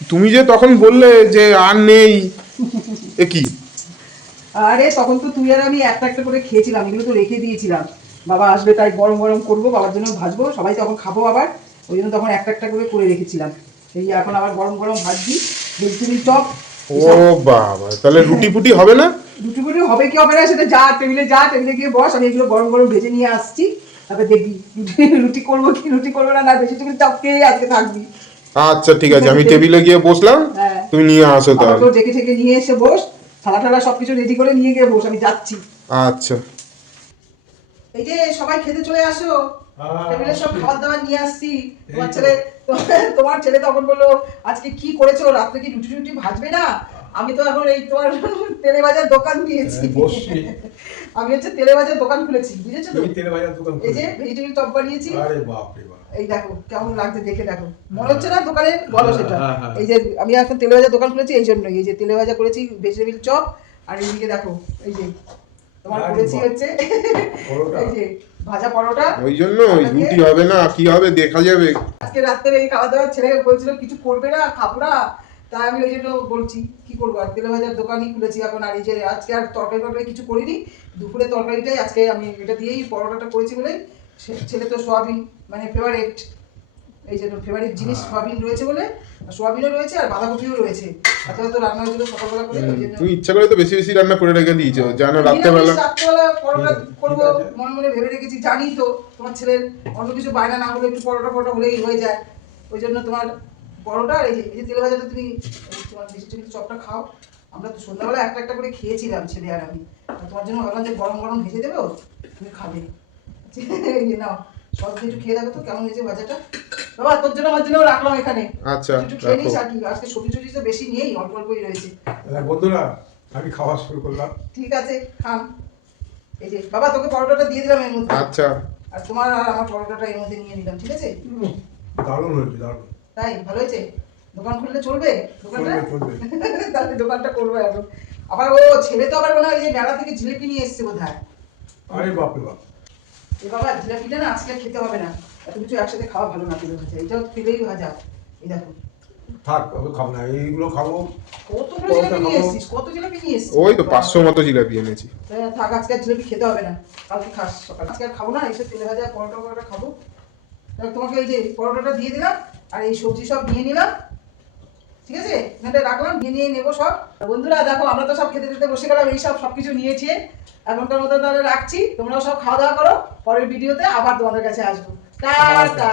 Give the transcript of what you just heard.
তুমি যে তখন বললে যে আর নেই, এ কি? আরে তখন তো তুই আর আমি একটা একটা করে খেয়েছিলাম, এগুলো তো রেখে দিয়েছিলাম। বাবা আসবে তাই গরম গরম করবো, বাবার জন্য ভাজবো, সবাই তখন খাবো আবার, ওই জন্য তখন একটা একটা করে করে রেখেছিলাম। এই এখন আবার গরম গরম ভাজছি, ভেজিটেবিল চপ। ও বাবা, তাহলে রুটি ফুটি হবে না? দুটো করে হবে কি হবে না সেটা যা, টেবিলে গিয়ে বস, আমি এগুলো গরম গরম ভেজে নিয়ে আসছি, তারপরে দেখবি রুটি করবো কি রুটি করবো না, না ভেজিটেবিল চপ খেয়ে আজকে থাকবি। আচ্ছা ঠিক আছে, আমি টেবিলে গিয়ে বসলাম, হ্যাঁ, তুমি নিয়ে আসো বাবা তাহলে। তো ডেকে ঠেকে নিয়ে এসে বস, থালা টালা সবকিছু রেডি করে নিয়ে গিয়ে বস, আমি যাচ্ছি। আচ্ছা। এই যে সবাই খেতে চলে আসো, টেবিলে সব খাবার দাবার নিয়ে আসছি। তোমার ছেলে তোমার ছেলে তখন বললো আজকে কি করেছো, রাত্রে কি রুটি রুটি ভাজবে না? আমি তো এখন এই তোমার তেলে ভাজার দোকান দিয়েছি, আমি হচ্ছে তেলে ভাজার দোকান খুলেছি, বুঝেছো তো? এই যে ভেজিটেবিল চপ বানিয়েছি। আরে বাপ রে বাপ, এই দেখো কেমন লাগছে, দেখে দেখো, মনে হচ্ছে না দোকানে বলো সেটা? এই যে আমি এখন তেলে ভাজার দোকান খুলেছি এই জন্যই, এই যে তেলে ভাজা করেছি, ভেজিটেবিল চপ, আর এইদিকে দেখো এই যে তোমার করেছি হচ্ছে এই যে ভাজা পরোটা। ওই জন্য রুটি হবে না কি হবে দেখা যাবে। আজকে রাত্রে এই খাওয়া দাওয়া ছেলে বলছিল কিছু করবে না, খাবো না, তাই আমি ওই জন্য বলছি কি করবো, আর তেলে ভাজার দোকানই খুলেছি এখন। আর এই যে আজকে আর তরকারি টরকারি কিছু করিনি, দুপুরে তরকারিটাই আজকে আমি এটা দিয়েই পরোটাটা করেছি বলে, ছেলে তো সোয়াবিন মানে ফেভারিট, এই যে ফেভারিট জিনিস সোয়াবিন রয়েছে বলে, সোয়াবিনও রয়েছে আর বাঁধাকপিও রয়েছে, এত এত রান্না হয়েছিল সকালবেলা করে, ওই জন্য তুমি ইচ্ছা করে তো বেশি বেশি রান্না করে রেখে দিয়েছো, জানো রাত্রেবেলা। রাত্রেবেলা পরোটা করবো মনে মনে ভেবে রেখেছি, জানি তো তোমার ছেলের অন্য কিছু বায়না না হলে একটু পরোটা পরোটা হলেই হয়ে যায়, ওই জন্য তোমার পরোটা আর এই যে তেলে ভাজাটা তুমি তোমার ভেজিটেবিল চপটা খাও। আমরা তো সন্ধ্যাবেলা একটা একটা করে খেয়েছিলাম ছেলে আর আমি, আর তোমার জন্য ভাবলাম যে গরম গরম ভেজে দেবো, তুমি খাবে। এই যে নাও, সব একটু খেয়ে দেখো তো কেমন হয়েছে ভাজাটা। বাবা তোর জন্য আমার জন্য রাখলাম এখানে, আচ্ছা একটু খেয়ে নিস, রাখো। আর কি আজকে সবজি টবজি তো বেশি নেই, অল্প অল্পই রয়েছে। বন্ধুরা আমি খাওয়া শুরু করলাম। ঠিক আছে খান। এই যে বাবা তোকে পরোটাটা দিয়ে দিলাম এর মধ্যে, আচ্ছা আর তোমার আর আমার পরোটাটা এর মধ্যে নিয়ে নিলাম, ঠিক আছে? দারুণ হয়েছে, দারুণ। তাই ভালো হয়েছে? দোকান খুললে চলবে দোকানটা? চলবে। তাহলে দোকানটা করবো এখন। আবার ও ছেলে তো আবার মনে হয় এই যে মেলা থেকে জিলিপি নিয়ে এসছে বোধহয়। আরে বাপ রে বাপ, এ বাবা জিলিপিটা না আজকে খেতে হবে না, এত কিছু একসাথে খাওয়া ভালো না, তেলে ভাজা এটাও তেলেই ভাজা। এই দেখো থাক আমি খাবো না, এইগুলো খাবো। কতগুলো জিলিপি নিয়ে এসছিস, কত জিলিপি নিয়ে এসছিস? ওই তো 500 মতো জিলাপি এনেছি। থাক আজকে আর জিলিপি খেতে হবে না, কালকে খাস সকাল, আজকে আর খাবো না, এসে তেলে ভাজা পরোটা পরোটা খাবো। তাহলে তোমাকে এই যে পরোটাটা দিয়ে দিলাম, আর এই সবজি সব নিয়ে নিলাম, ঠিক আছে? এখানটা রাখলাম, নিয়ে নিয়ে নেবো সব। বন্ধুরা দেখো আমরা তো সব খেতে খেতে বসে গেলাম, এই সব সবকিছু নিয়েছি, এখনকার মতো তাহলে রাখছি, তোমরাও সব খাওয়া দাওয়া করো, পরের ভিডিওতে আবার তোমাদের কাছে আসবো। টাটা।